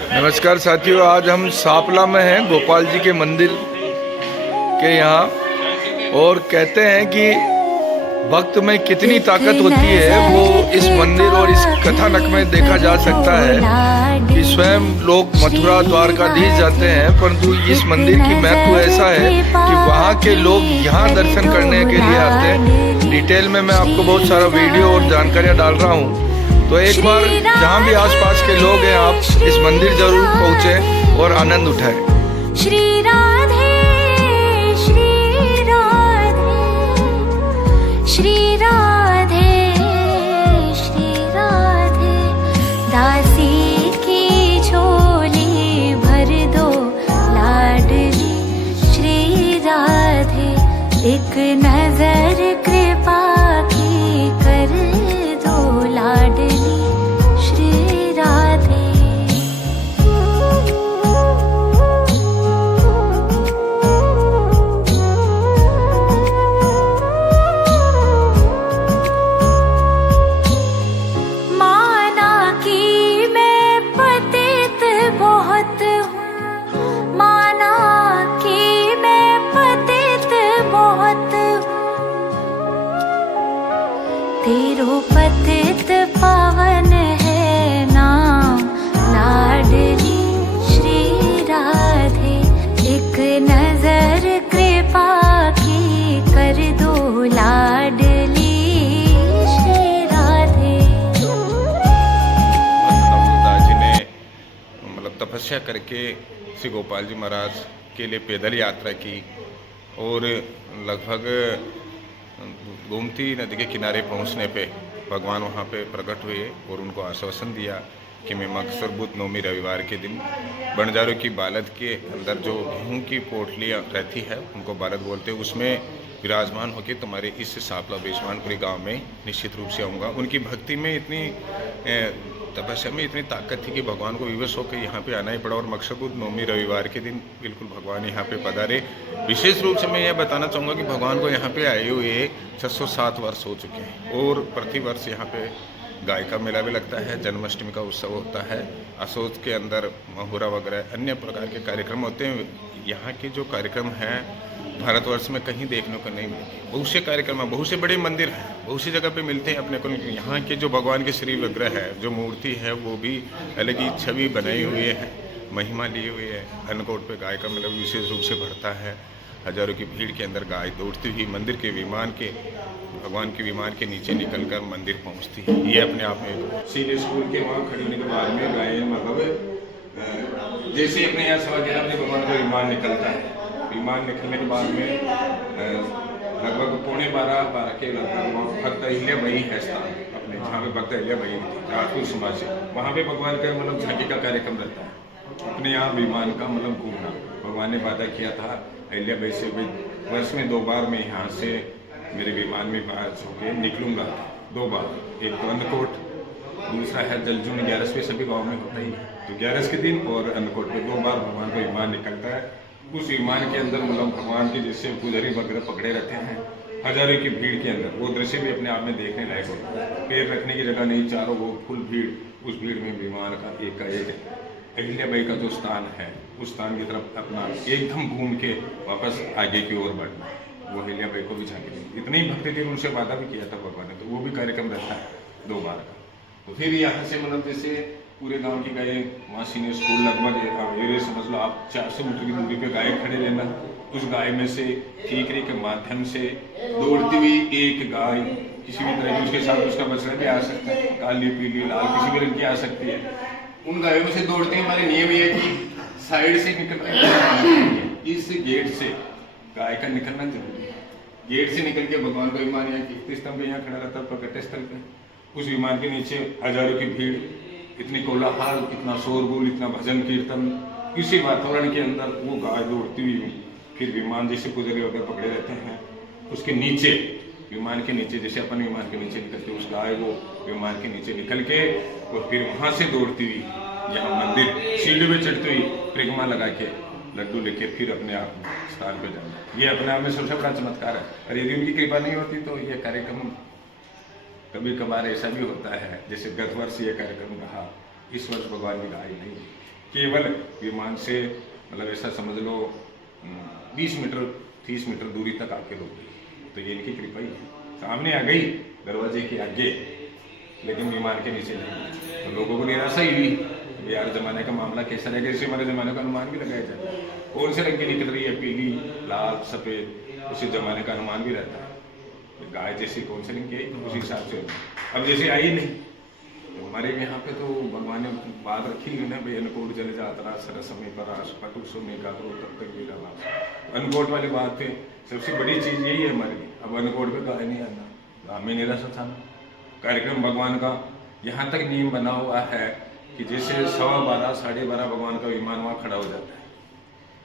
नमस्कार साथियों, आज हम सापला में हैं गोपाल जी के मंदिर के यहाँ, और कहते हैं कि भक्त में कितनी ताकत होती है वो इस मंदिर और इस कथानक में देखा जा सकता है कि स्वयं लोग मथुरा द्वारकाधीश जाते हैं, परंतु इस मंदिर की महत्व ऐसा है कि वहाँ के लोग यहाँ दर्शन करने के लिए आते हैं। डिटेल में मैं आपको बहुत सारा वीडियो और जानकारियाँ डाल रहा हूँ, तो एक बार जहाँ भी आसपास के लोग हैं आप इस मंदिर जरूर पहुँचें और आनंद उठाएं। श्री राधे श्री राधे श्री राधे श्री राधे, दासी की झोली भर दो लाडली श्री राधे, एक नजर कृपा की कर दो लाडली श्री राधे। माना कि मैं पतित बहुत हूँ, माना कि मैं पतित बहुत हूँ, तेरो पतित पावन है नाम लाडली श्री राधे, एक नजर कृपा की कर दो लाडली श्री राधे। दास जी ने तपस्या करके श्री गोपाल जी महाराज के लिए पैदल यात्रा की और लगभग गोमती नदी के किनारे पहुंचने पे भगवान वहां पे प्रकट हुए और उनको आश्वासन दिया कि मैं मकसर बुध नवमी रविवार के दिन बंजारों की बालद के अंदर जो गेहूं की पोटलियाँ रहती है उनको बालद बोलते हैं, उसमें विराजमान होकर तुम्हारे इस सापला बेशमानपुरी गांव में निश्चित रूप से आऊँगा। उनकी भक्ति में इतनी तपस्या में इतनी ताकत थी कि भगवान को विवश होकर यहाँ पे आना ही पड़ा और मकसद नवमी रविवार के दिन बिल्कुल भगवान यहाँ पे पधारे। विशेष रूप से मैं यह बताना चाहूँगा कि भगवान को यहाँ पे आए हुए 607 वर्ष हो चुके हैं और प्रतिवर्ष यहाँ पे गाय का मेला भी लगता है, जन्माष्टमी का उत्सव होता है, असोज के अंदर महुरा वगैरह अन्य प्रकार के कार्यक्रम होते हैं। यहाँ के जो कार्यक्रम हैं भारतवर्ष में कहीं देखने को नहीं मिलते। बहुत से कार्यक्रम हैं, बहुत से बड़े मंदिर हैं, बहुत सी जगह पे मिलते हैं अपने को। यहाँ के जो भगवान के श्री विग्रह है, जो मूर्ति है, वो भी अलग ही छवि बनाई हुई है, महिमा लिए हुई है। अन्नकूट पे गाय का मेला विशेष रूप से बढ़ता है। हजारों की भीड़ के अंदर गाय दौड़ती हुई मंदिर के विमान के भगवान के विमान के नीचे निकलकर मंदिर पहुँचती है। ये अपने आप में सीधे स्कूल के वहाँ खड़े होने के बाद में गाय मतलब जैसे अपने यहाँ सवा ग्यारह बजे भगवान का विमान निकलता है। विमान निकलने के बाद में लगभग 11:15 के लगभग भक्त अहिल्याबाई है स्थान अपने जहाँ पे भक्त अहिल्याबाई राजपूत समाज से, वहाँ पे भगवान का मतलब झांकी का कार्यक्रम रहता है। अपने यहाँ विमान का मतलब घूमना, भगवान ने वादा किया था अहिल्याबाई से वर्ष में 2 बार मैं यहाँ से मेरे विमान में पास होकर निकलूंगा। 2 बार, एक तो अन्नकूट, दूसरा है जलजून 11वें सभी गाँव में होता ही है, तो 11 के दिन और अन्नकूट में 2 बार भगवान का विमान निकलता है। उस विमान के अंदर मतलब भगवान के जैसे पुजारी वगैरह पकड़े रहते हैं हजारों की भीड़ के अंदर। वो दृश्य भी अपने आप में देखने लायक होता है। पैर रखने की जगह नहीं, चारों वो फुल भीड़, उस भीड़ में विमान का एक अहिल्याबाई का जो स्थान है उस स्थान की तरफ अपना एकदम घूम के वापस आगे की ओर बढ़ना, वो अहिल्याबाई को भी झांकी। इतनी भक्ति थी, उनसे वादा भी किया था भगवान ने, तो वो भी कार्यक्रम रहता है 2 बार का। तो फिर यहाँ से मतलब जैसे पूरे गांव की गाय वहाँ सीनियर स्कूल लगभग ये समझ लो आप 400 मीटर की दूरी पे गाय खड़े रहना। उस गाय में से ठीकरे के माध्यम से दौड़ती हुई एक गाय किसी भी तरह की, उसके साथ उसका बछड़ा भी आ सकता है, काली पीली लाल किसी भी रंग की आ सकती है। उन गायों में से दौड़ते हैं। हमारे नियम ये है कि साइड से निकलना, इस गेट से गाय का निकलना जरूरी है। गेट से निकल के भगवान का विमान यहाँ कीर्ति स्तंभ यहाँ खड़ा रहता है प्रकट स्थल पे। उस विमान के नीचे हजारों की भीड़, इतनी कोलाहल, इतना शोरगुल, इतना भजन कीर्तन, इसी वातावरण के अंदर वो गाय दौड़ती हुई फिर विमान जैसे पुजारी वगैरह पकड़े रहते हैं उसके नीचे, विमान के नीचे जैसे अपन विमान के नीचे निकलते उस गाय वो विमान के नीचे निकल के और फिर वहाँ से दौड़ती हुई यहाँ मंदिर सीढ़ी पे चढ़ती हुई परिक्रमा लगा के लड्डू लेके फिर अपने आप स्थान पे जाना। ये अपने आप में सबसे बड़ा चमत्कार है। और यदि उनकी कृपा नहीं होती तो ये कार्यक्रम कभी कभार ऐसा भी होता है, जैसे गत वर्ष ये कार्यक्रम रहा, इस वर्ष भगवान की गाय नहीं, केवल विमान से मतलब ऐसा समझ लो 20 मीटर 30 मीटर दूरी तक आके रुक गई। तो ये इनकी कृपा ही है। सामने आ गई दरवाजे के आगे, लेकिन विमान के नीचे नहीं। तो लोगों को निराशा ही हुई, यार जमाने का मामला कैसा रहेगा, इससे हमारे जमाने का अनुमान भी लगाया जाए। कौन से रंग की निकल रही है, पीली, लाल, सफेद, उसी जमाने का अनुमान भी रहता है। गाय जैसी कौन से रंग की आई, उसी हिसाब से। अब जैसे आई नहीं, तो हमारे यहाँ पे तो भगवान ने बात रखी है ना, भाई अन्नकूट जल जातरा सरस में परास पटु सुने का करो तब तक भी रहा। अन्नकूट वाली बात पे सबसे बड़ी चीज यही है हमारे लिए। अब अन्नकूट पे गाय नहीं आना, गाँव में निराशा था। कार्यक्रम भगवान का यहाँ तक नियम बना हुआ है कि जैसे 12:15 12:30 भगवान का विमान वहाँ खड़ा हो जाता है,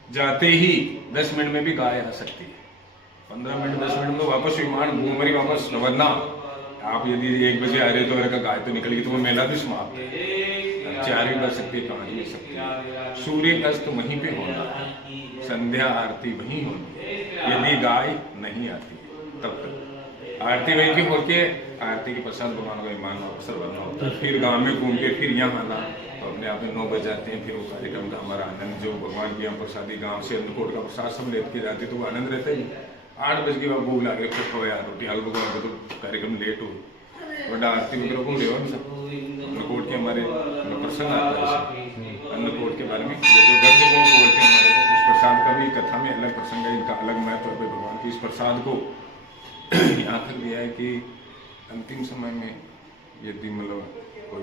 जाते ही 10 मिनट में भी गाय आ सकती है। 15 मिनट 10 मिनट में वापस विमान घूम रही वापस, वरना आप यदि 1 बजे आ रहे हो तो अगर गाय तो निकलेगी तो वो मेला भी समाप्त है। 4 भी बज सकती है, 5 भी बज सकती है। सूर्य अस्त वहीं पे होना है, संध्या आरती वहीं होनी है। यदि गाय नहीं आती तब तक आरती वहीं की होके, आरती के पश्चात भगवान का विमान वापस रवाना होता है। फिर गाँव में घूम के फिर यहाँ आना, तो अपने आप में 9 बज जाते हैं। फिर वो कार्यक्रम का हमारा आनंद, जो भगवान की यहाँ प्रसादी गाँव से अन्नकूट का प्रसाद सब लेके जाते, तो वो आनंद रहता है। 8 बजे के बाद भूख लग रही, फिर खवाया रोटी हलवा भगवान का, तो कार्यक्रम लेट हो बड़ा आरती वगैरह घूम रहे हो सब। अन्नकूट के हमारे प्रसंग आता है अन्नकूट के बारे में, जो गंज को बोलते हैं हमारे को, उस प्रसाद का भी कथा में अलग प्रसंग है, इनका अलग महत्व है। भगवान की इस प्रसाद को यहाँ तक दिया है कि अंतिम समय में यदि मतलब कोई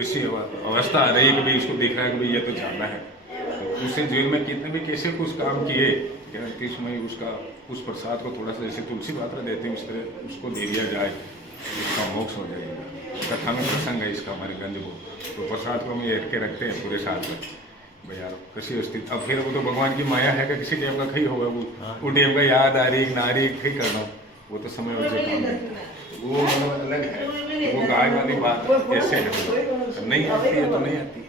ऐसी अवस्था आ रही है कि भाई इसको देख रहा है कि भाई ये तो जाना है, तो उससे जेल में कितने भी कैसे कुछ काम किए, अंतिम समय उसका उस प्रसाद को थोड़ा सा जैसे तुलसी पात्र देते हैं उस तरह उसको दे दिया जाए, उसका मोक्ष हो जाएगा। कथा में प्रसंग है इसका हमारे गंज को, तो प्रसाद को हम ये के रखते हैं पूरे साल में। भाई यार किसी स्थिति, अब फिर वो तो भगवान की माया है कि किसी टाइम का खई होगा, वो टाइम का याद आ रही ना रही खई करना, वो तो समय वैसे काम है, वो मतलब अलग है। तो वो गाय वाली बात ऐसे है, मतलब नहीं आती है तो नहीं आती,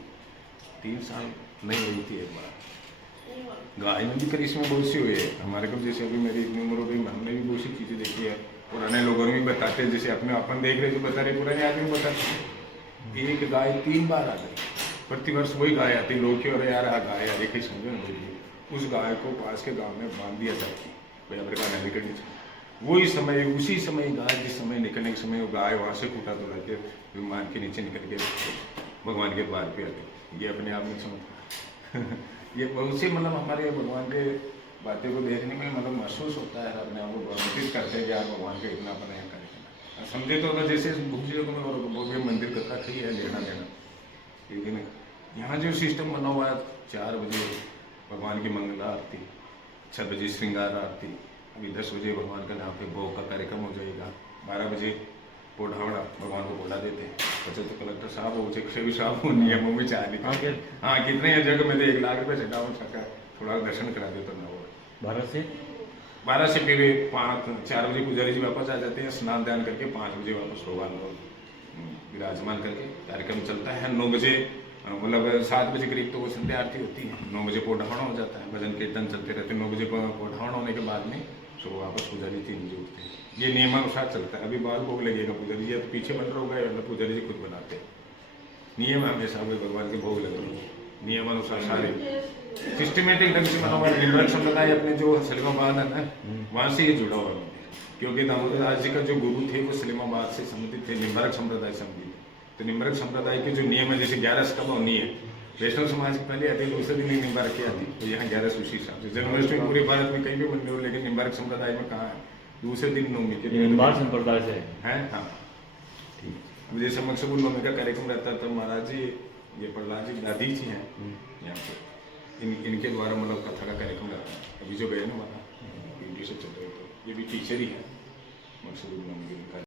3 साल नहीं हुई थी एक बार। गाय में भी करिश्मे बहुत सी हुई है हमारे को, जैसे अभी मेरी इतनी उम्र हो गई, हमने भी बहुत सी चीज़ें देखी है। पुराने लोगों ने भी बताते हैं, जैसे अपने अपन देख रहे जो बता रहे, पुराने आदमी बताते हैं। एक गाय 3 बार आ गई, प्रतिवर्ष वही गाय आती, लोग क्यों अरे यार आ गाय आ रही, समझो ना। उस गाय को पास के गाँव में बांध दिया जाती, भाई अपने का नहीं निकलनी चाहिए। वही समय उसी समय गाय जिस समय निकलने के समय वो गाय वहाँ से कूटा तो के विमान के नीचे निकल के भगवान के द्वार पे आती। ये अपने आप में समझ ये बहुत सी मतलब हमारे भगवान के बातें को देखने में मतलब महसूस होता है, अपने आप को नोटिस करते हैं कि यार भगवान का इतना अपना यहाँ करें। समझे तो अगर जैसे भूखियों को मैं मंदिर कथा खी है लेना देना, लेकिन यहाँ जो सिस्टम बना हुआ है 4 बजे भगवान की मंगला आरती, 6 बजे श्रृंगार आरती, अभी 10 बजे भगवान का यहाँ पे भोग का कार्यक्रम हो जाएगा, 12 बजे पोढ़ावड़ा भगवान को पोढ़ा देते हैं। बच्चे तो कलेक्टर साहब हो चेक भी साहब हो नियमों में चाह हाँ कितने जगह में तो 1 लाख रुपये चढ़ाओ सका, थोड़ा दर्शन करा दे तो ना हो। 12 से फिर 4 बजे पुजारी जी वापस आ जाते हैं, स्नान ध्यान करके 5 बजे वापस भगवान को विराजमान करके कार्यक्रम चलता है। 9 बजे मतलब 7 बजे करीब तो वो संध्या आरती होती है, 9 बजे पोढ़ावड़ा हो जाता है, भजन कीर्तन चलते रहते हैं। 9 बजे पोढ़ावड़ा होने के बाद में सुबह वापस पुजारी 3 बजे उठते हैं। ये नियमानुसार चलता है। अभी बाल भोग लगेगा पुजारी जी, तो पीछे बन रहा होगा या पुजारी जी खुद बनाते हैं। नियम हमेशा भगवान के भोग लग रहे हैं नियमानुसार सारे सिस्टमेटिक ढंग से बना हुआ। निम्रक संप्रदाय अपने जो सलीमाबाद है ना, वहाँ से ये जुड़ा हुआ है, क्योंकि दामोदर दास जी का जो गुरु थे वो सलीमाबाद से संबंधित थे, निम्रक संप्रदाय संबंधित। तो निम्रक संप्रदाय के जो नियम है, जैसे 11 स्तंभ होनी है, वैष्णव समाज की पहले आती है, दूसरे दिन निम्बारक की आती, तो यहाँ 11 उसी हिसाब से। जन्माष्टमी पूरे भारत में कहीं भी बन रहे हो, लेकिन निम्बारक संप्रदाय में कहाँ है, दूसरे दिन नवमी के निम्बारक संप्रदाय से है। हाँ ठीक, अब जैसे मकसबुल नवमी का कार्यक्रम रहता है, तो महाराज जी ये प्रहलाद जी दादी जी हैं यहाँ पे, इनके द्वारा मतलब कथा का कार्यक्रम रहता है। अभी जो गए ना हमारा वीडियो से चल रहे, तो ये भी टीचर ही है मकसबुल नवमी का।